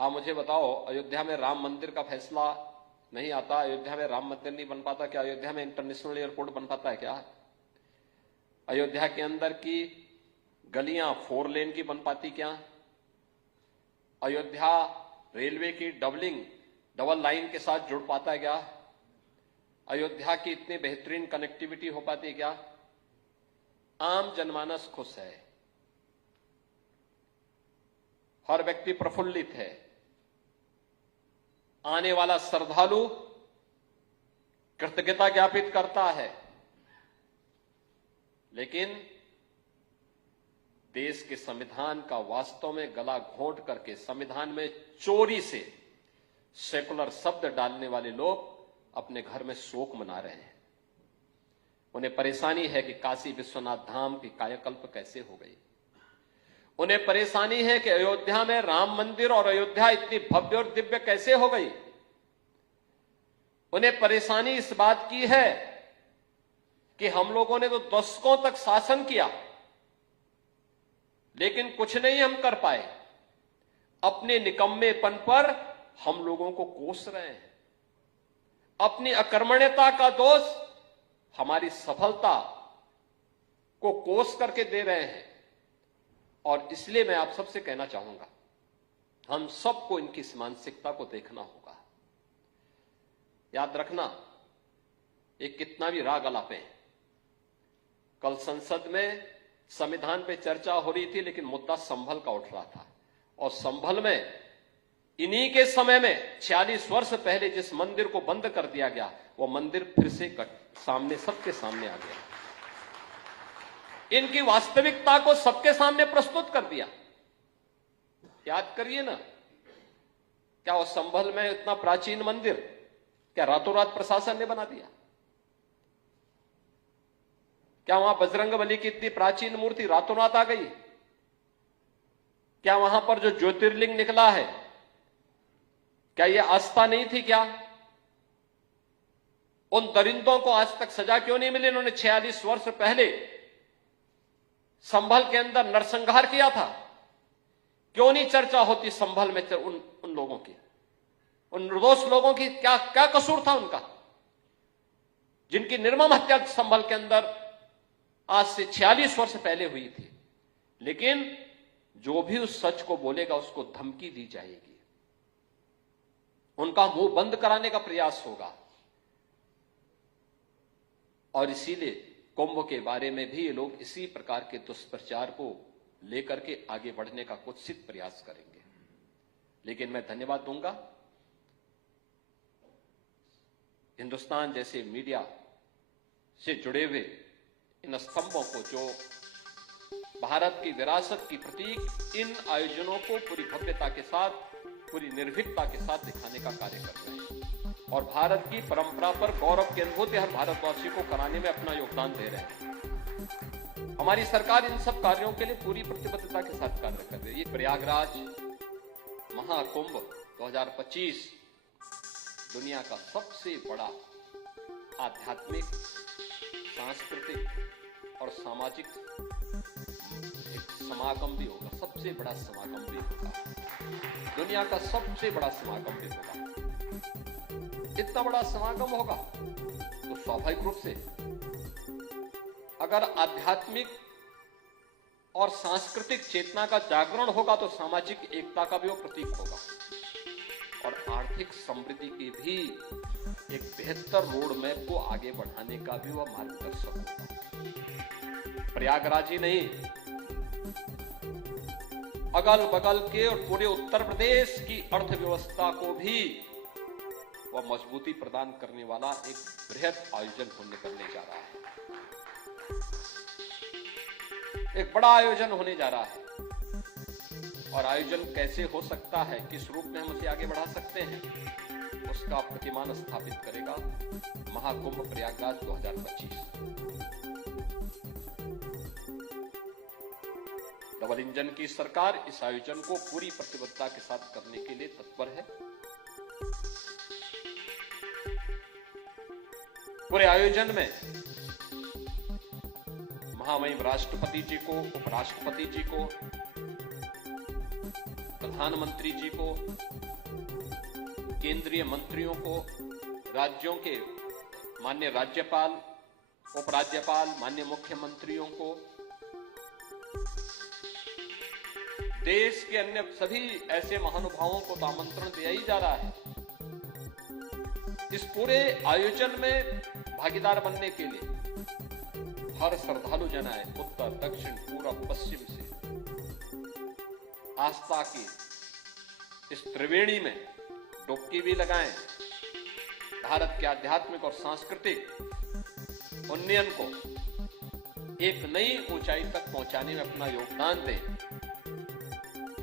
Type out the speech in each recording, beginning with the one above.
आप मुझे बताओ, अयोध्या में राम मंदिर का फैसला नहीं आता, अयोध्या में राम मंदिर नहीं बन पाता, क्या अयोध्या में इंटरनेशनल एयरपोर्ट बन पाता है क्या? अयोध्या के अंदर की गलियां 4 लेन की बन पाती क्या? अयोध्या रेलवे की डबल लाइन के साथ जुड़ पाता है क्या? अयोध्या की इतनी बेहतरीन कनेक्टिविटी हो पाती है क्या? आम जनमानस खुश है, हर व्यक्ति प्रफुल्लित है, आने वाला श्रद्धालु कृतज्ञता ज्ञापित करता है। लेकिन देश के संविधान का वास्तव में गला घोंट करके संविधान में चोरी से सेकुलर शब्द डालने वाले लोग अपने घर में शोक मना रहे हैं। उन्हें परेशानी है कि काशी विश्वनाथ धाम की कायाकल्प कैसे हो गई। उन्हें परेशानी है कि अयोध्या में राम मंदिर और अयोध्या इतनी भव्य और दिव्य कैसे हो गई। उन्हें परेशानी इस बात की है कि हम लोगों ने तो दशकों तक शासन किया, लेकिन कुछ नहीं हम कर पाए। अपने निकम्मेपन पर हम लोगों को कोस रहे हैं, अपनी अकर्मण्यता का दोष हमारी सफलता को कोस करके दे रहे हैं। और इसलिए मैं आप सबसे कहना चाहूंगा, हम सबको इनकी इस मानसिकता को देखना होगा। याद रखना, ये कितना भी राग अलापे, कल संसद में संविधान पे चर्चा हो रही थी, लेकिन मुद्दा संभल का उठ रहा था। और संभल में इन्हीं के समय में 46 वर्ष पहले जिस मंदिर को बंद कर दिया गया, वो मंदिर फिर से सामने, सबके सामने आ गया। इनकी वास्तविकता को सबके सामने प्रस्तुत कर दिया। याद करिए ना, क्या वो संभल में इतना प्राचीन मंदिर क्या रातों रात प्रशासन ने बना दिया? क्या वहां बजरंगबली की इतनी प्राचीन मूर्ति रातों रात आ गई? क्या वहां पर जो ज्योतिर्लिंग निकला है, क्या यह आस्था नहीं थी क्या? उन दरिंदों को आज तक सजा क्यों नहीं मिली? इन्होंने 46 वर्ष पहले संभल के अंदर नरसंहार किया था। क्यों नहीं चर्चा होती संभल में उन लोगों की, उन निर्दोष लोगों की? क्या क्या कसूर था उनका, जिनकी निर्मम हत्या संभल के अंदर आज से 46 वर्ष पहले हुई थी? लेकिन जो भी उस सच को बोलेगा उसको धमकी दी जाएगी, उनका मुंह बंद कराने का प्रयास होगा। और इसीलिए कुंभ के बारे में भी ये लोग इसी प्रकार के दुष्प्रचार को लेकर के आगे बढ़ने का कुत्सित प्रयास करेंगे। लेकिन मैं धन्यवाद दूंगा हिंदुस्तान जैसे मीडिया से जुड़े हुए इन स्तंभों को, जो भारत की विरासत की प्रतीक इन आयोजनों को पूरी भव्यता के साथ, पूरी निर्भीकता के साथ दिखाने का कार्य कर रहे हैं और भारत की परंपरा पर गौरव की अनुभूति हर भारतवासी को कराने में अपना योगदान दे रहे हैं। हमारी सरकार इन सब कार्यों के लिए पूरी प्रतिबद्धता के साथ कार्य कर रही है। प्रयागराज महाकुंभ 2025 दुनिया का सबसे बड़ा आध्यात्मिक, सांस्कृतिक और सामाजिक एक समागम भी होगा। सबसे बड़ा समागम भी होगा, दुनिया का सबसे बड़ा समागम भी होगा। इतना बड़ा समागम होगा तो स्वाभाविक रूप से अगर आध्यात्मिक और सांस्कृतिक चेतना का जागरण होगा तो सामाजिक एकता का भी वो प्रतीक होगा और आर्थिक समृद्धि की भी एक बेहतर रोड मैप को आगे बढ़ाने का भी वह मार्गदर्शक होगा। प्रयागराज ही नहीं, अगल बगल के और पूरे उत्तर प्रदेश की अर्थव्यवस्था को भी वह मजबूती प्रदान करने वाला एक बृहद आयोजन करने जा रहा है। एक बड़ा आयोजन होने जा रहा है और आयोजन कैसे हो सकता है, किस रूप में हम उसे आगे बढ़ा सकते हैं, उसका प्रतिमान स्थापित करेगा महाकुंभ प्रयागराज 2025। डबल इंजन की सरकार इस आयोजन को पूरी प्रतिबद्धता के साथ करने के लिए तत्पर है। पूरे आयोजन में महामहिम राष्ट्रपति जी को, उपराष्ट्रपति जी को, प्रधानमंत्री जी को, केंद्रीय मंत्रियों को, राज्यों के माननीय राज्यपाल, उपराज्यपाल, माननीय मुख्यमंत्रियों को, देश के अन्य सभी ऐसे महानुभावों को तो आमंत्रण दिया ही जा रहा है। इस पूरे आयोजन में भागीदार बनने के लिए हर श्रद्धालु जन आए, उत्तर, दक्षिण, पूर्व, पश्चिम से आस्था की इस त्रिवेणी में डुबकी भी लगाएं, भारत के आध्यात्मिक और सांस्कृतिक उन्नयन को एक नई ऊंचाई तक पहुंचाने में अपना योगदान दें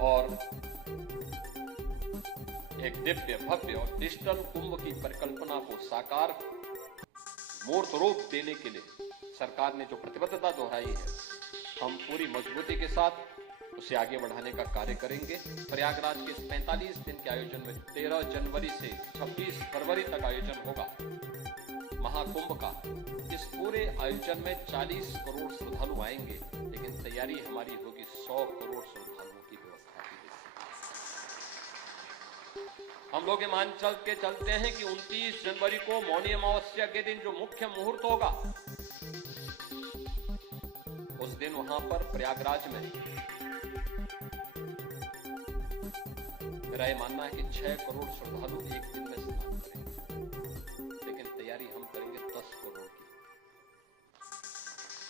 और एक दिव्य, भव्य और डिजिटल कुंभ की परिकल्पना को साकार मूर्त रूप देने के लिए सरकार ने जो प्रतिबद्धता दोहराई है, हम पूरी मजबूती के साथ उसे आगे बढ़ाने का कार्य करेंगे। प्रयागराज के इस 45 दिन के आयोजन में 13 जनवरी से 26 फरवरी तक आयोजन होगा महाकुंभ का। इस पूरे आयोजन में 40 करोड़ श्रद्धालु आएंगे, लेकिन तैयारी हमारी होगी 100 करोड़ श्रद्धालुओं की व्यवस्था की। हम लोग ये मान के चलते हैं कि 29 जनवरी को मौनी अमावस्या के दिन जो मुख्य मुहूर्त होगा, उस दिन वहां पर प्रयागराज में मेरा यह मानना है कि 6 करोड़ श्रद्धालु एक दिन में स्नान करेंगे, लेकिन तैयारी हम करेंगे 10 करोड़ की।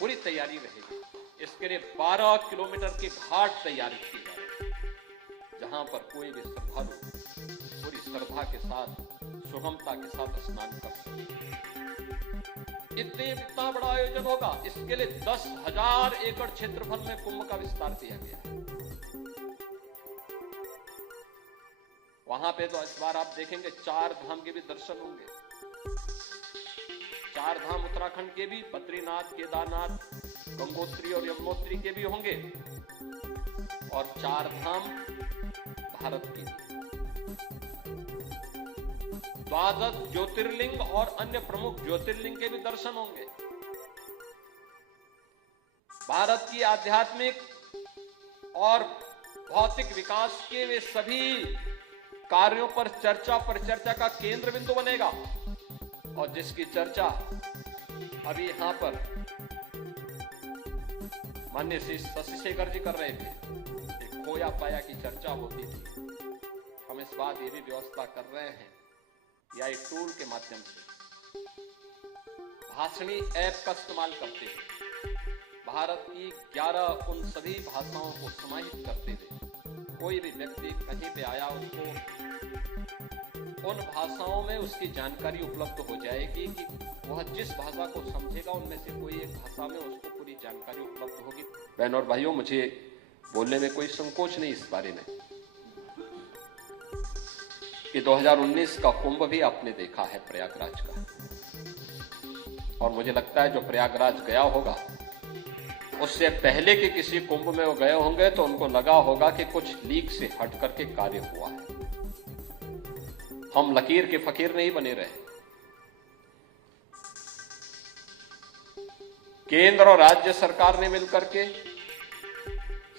पूरी तैयारी रहेगी। इसके लिए 12 किलोमीटर के घाट तैयार किए जा रहे हैं, जहां पर कोई भी श्रद्धालु पूरी श्रद्धा के साथ, सुगमता के साथ स्नान कर सके। इतना बड़ा आयोजन होगा, इसके लिए 10,000 एकड़ क्षेत्रफल में कुंभ का विस्तार किया गया है। वहां पे तो इस बार आप देखेंगे 4 धाम के भी दर्शन होंगे। 4 धाम उत्तराखंड के भी, बद्रीनाथ, केदारनाथ, गंगोत्री और यमुनोत्री के भी होंगे, और 4 धाम भारत के भी। 12 ज्योतिर्लिंग और अन्य प्रमुख ज्योतिर्लिंग के भी दर्शन होंगे। भारत की आध्यात्मिक और भौतिक विकास के वे सभी कार्यों पर चर्चा परिचर्चा का केंद्र बिंदु बनेगा, और जिसकी चर्चा अभी यहां पर माननीय श्री शशि शेखर जी कर रहे थे। एक खोया पाया की चर्चा होती थी। हम इस बात ये भी व्यवस्था कर रहे हैं या एक टूल के माध्यम से भाषणी ऐप का इस्तेमाल करते हुए भारत की 11 उन सभी भाषाओं को समाहित करते हुए कोई भी व्यक्ति कहीं पे आया, उसको उन भाषाओं में उसकी जानकारी उपलब्ध हो जाएगी कि वह जिस भाषा को समझेगा उनमें से कोई एक भाषा में उसको पूरी जानकारी उपलब्ध होगी। बहनों और भाइयों, मुझे बोलने में कोई संकोच नहीं इस बारे में कि 2019 का कुंभ भी आपने देखा है प्रयागराज का, और मुझे लगता है जो प्रयागराज गया होगा उससे पहले के किसी कुंभ में वो गए होंगे तो उनको लगा होगा कि कुछ लीक से हट करके कार्य हुआ है। हम लकीर के फकीर नहीं बने रहे। केंद्र और राज्य सरकार ने मिलकर के,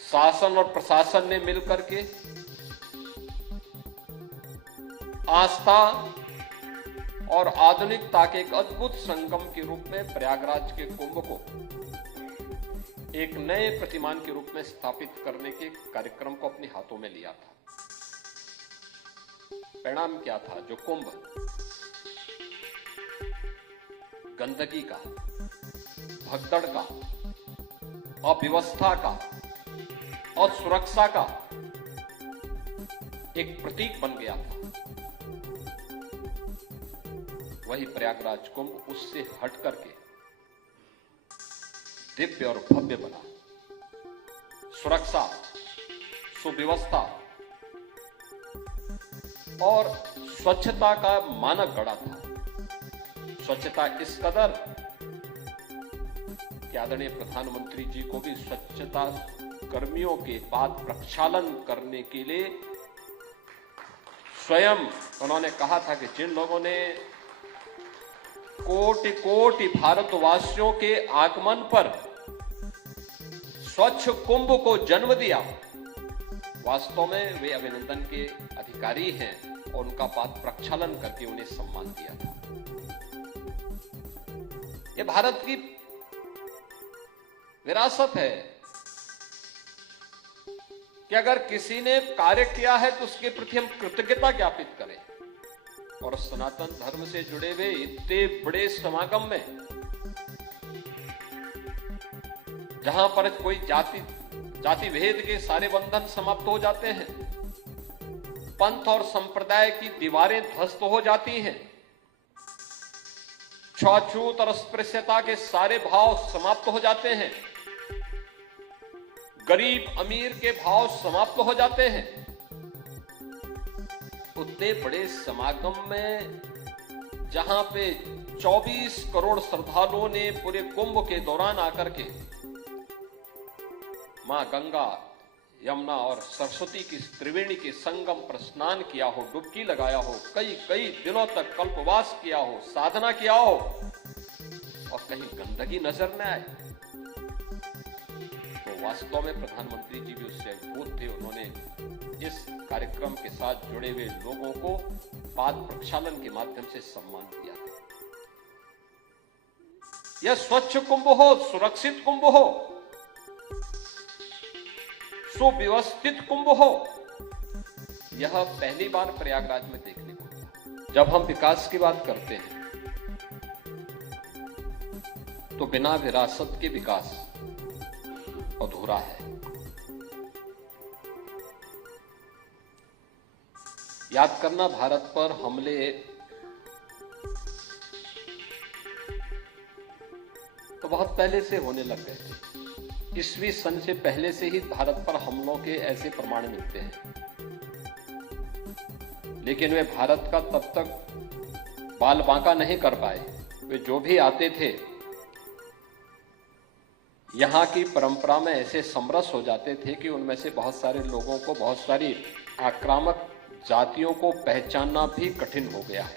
शासन और प्रशासन ने मिलकर के आस्था और आधुनिकता के एक अद्भुत संगम के रूप में प्रयागराज के कुंभ को एक नए प्रतिमान के रूप में स्थापित करने के कार्यक्रम को अपने हाथों में लिया था। परिणाम क्या था? जो कुंभ गंदगी का, भगदड़ का, अव्यवस्था का और सुरक्षा का एक प्रतीक बन गया था, वही प्रयागराज कुंभ उससे हट करके दिव्य और भव्य बना। सुरक्षा, सुव्यवस्था और स्वच्छता का मानक गढ़ा था। स्वच्छता इस कदर कि आदरणीय प्रधानमंत्री जी को भी स्वच्छता कर्मियों के बाद प्रक्षालन करने के लिए स्वयं उन्होंने कहा था कि जिन लोगों ने कोटि कोटि भारतवासियों के आगमन पर स्वच्छ कुंभ को जन्म दिया, वास्तव में वे अभिनंदन के अधिकारी हैं और उनका पाद प्रक्षालन करके उन्हें सम्मान दिया था। ये भारत की विरासत है कि अगर किसी ने कार्य किया है तो उसके प्रति हम कृतज्ञता ज्ञापित करें। और सनातन धर्म से जुड़े हुए इतने बड़े समागम में, जहां पर कोई जाति भेद के सारे बंधन समाप्त हो जाते हैं, पंथ और संप्रदाय की दीवारें ध्वस्त हो जाती हैं, छूआछूत और अस्पृश्यता के सारे भाव समाप्त हो जाते हैं, गरीब अमीर के भाव समाप्त हो जाते हैं, उतने बड़े समागम में जहां पे 24 करोड़ श्रद्धालुओं ने पूरे कुंभ के दौरान आकर के मां गंगा, यमुना और सरस्वती की त्रिवेणी के संगम पर स्नान किया हो, डुबकी लगाया हो, कई दिनों तक कल्पवास किया हो, साधना किया हो और कहीं गंदगी नजर न आए, तो वास्तव में प्रधानमंत्री जी भी उससे अद्भुत थे। उन्होंने इस कार्यक्रम के साथ जुड़े हुए लोगों को पाद प्रक्षालन के माध्यम से सम्मान दिया था। यह स्वच्छ कुंभ हो, सुरक्षित कुंभ हो, सुव्यवस्थित कुंभ हो, यह पहली बार प्रयागराज में देखने को मिला। जब हम विकास की बात करते हैं तो बिना विरासत के विकास अधूरा है। याद करना, भारत पर हमले तो बहुत पहले से होने लग गए थे। ईस्वी सन से पहले से ही भारत पर हमलों के ऐसे प्रमाण मिलते हैं, लेकिन वे भारत का तब तक बाल बांका नहीं कर पाए। वे जो भी आते थे यहाँ की परंपरा में ऐसे समरस हो जाते थे कि उनमें से बहुत सारे लोगों को, बहुत सारी आक्रामक जातियों को पहचानना भी कठिन हो गया है।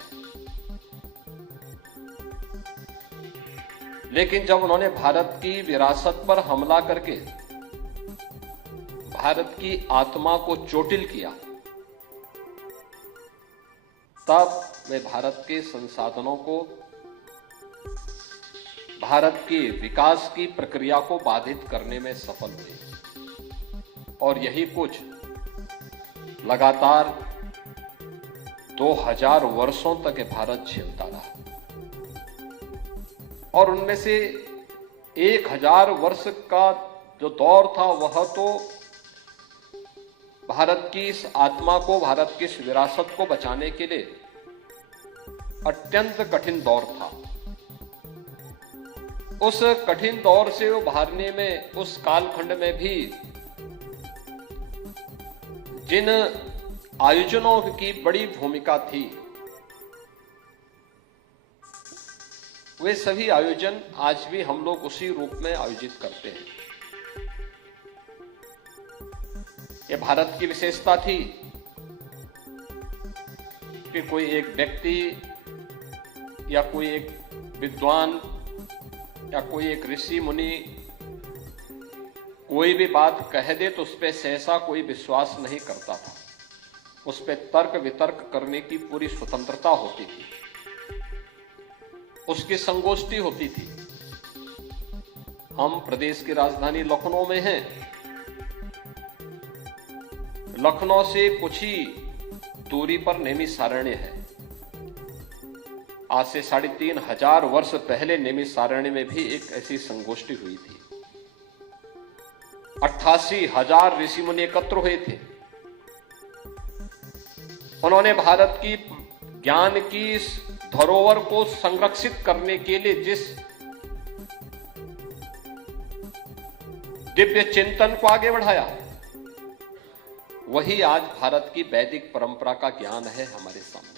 लेकिन जब उन्होंने भारत की विरासत पर हमला करके भारत की आत्मा को चोटिल किया, तब वे भारत के संसाधनों को, भारत की विकास की प्रक्रिया को बाधित करने में सफल हुए। और यही कुछ लगातार 2000 वर्षों तक भारत झेलता रहा। और उनमें से 1000 वर्ष का जो दौर था वह तो भारत की इस आत्मा को, भारत की इस विरासत को बचाने के लिए अत्यंत कठिन दौर था। उस कठिन दौर से उभारने में, उस कालखंड में भी जिन आयोजनों की बड़ी भूमिका थी, वे सभी आयोजन आज भी हम लोग उसी रूप में आयोजित करते हैं। ये भारत की विशेषता थी कि कोई एक व्यक्ति या कोई एक विद्वान या कोई एक ऋषि मुनि कोई भी बात कह दे तो उस पर सहसा कोई विश्वास नहीं करता था। उस पर तर्क वितर्क करने की पूरी स्वतंत्रता होती थी, उसकी संगोष्ठी होती थी। हम प्रदेश की राजधानी लखनऊ में हैं। लखनऊ से कुछ ही दूरी पर नैमिषारण्य है। आज से 3500 वर्ष पहले नैमिषारण्य में भी एक ऐसी संगोष्ठी हुई थी। 88,000 ऋषि मुनि एकत्र हुए थे। उन्होंने भारत की ज्ञान की इस धरोहर को संरक्षित करने के लिए जिस दिव्य चिंतन को आगे बढ़ाया, वही आज भारत की वैदिक परंपरा का ज्ञान है हमारे सामने।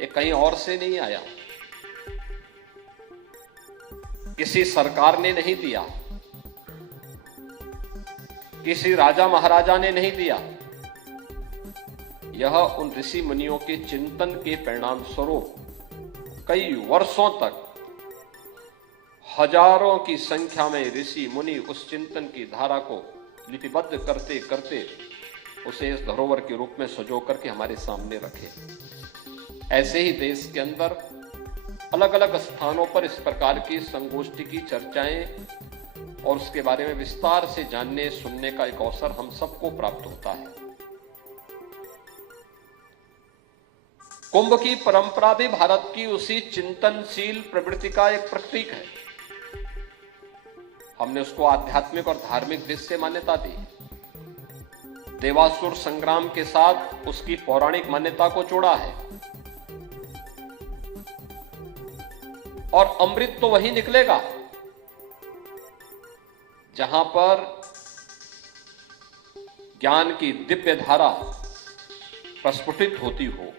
ये कहीं और से नहीं आया, किसी सरकार ने नहीं दिया, किसी राजा महाराजा ने नहीं दिया। यह उन ऋषि मुनियों के चिंतन के परिणाम स्वरूप कई वर्षों तक हजारों की संख्या में ऋषि मुनि उस चिंतन की धारा को लिपिबद्ध करते करते उसे इस धरोहर के रूप में सजो करके हमारे सामने रखे। ऐसे ही देश के अंदर अलग अलग स्थानों पर इस प्रकार की संगोष्ठी की चर्चाएं और उसके बारे में विस्तार से जानने सुनने का एक अवसर हम सबको प्राप्त होता है। कुंभ की परंपरा भी भारत की उसी चिंतनशील प्रवृत्ति का एक प्रतीक है। हमने उसको आध्यात्मिक और धार्मिक दृष्टि से मान्यता दी। देवासुर संग्राम के साथ उसकी पौराणिक मान्यता को जोड़ा है। और अमृत तो वही निकलेगा जहां पर ज्ञान की दिव्य धारा प्रस्फुटित होती हो।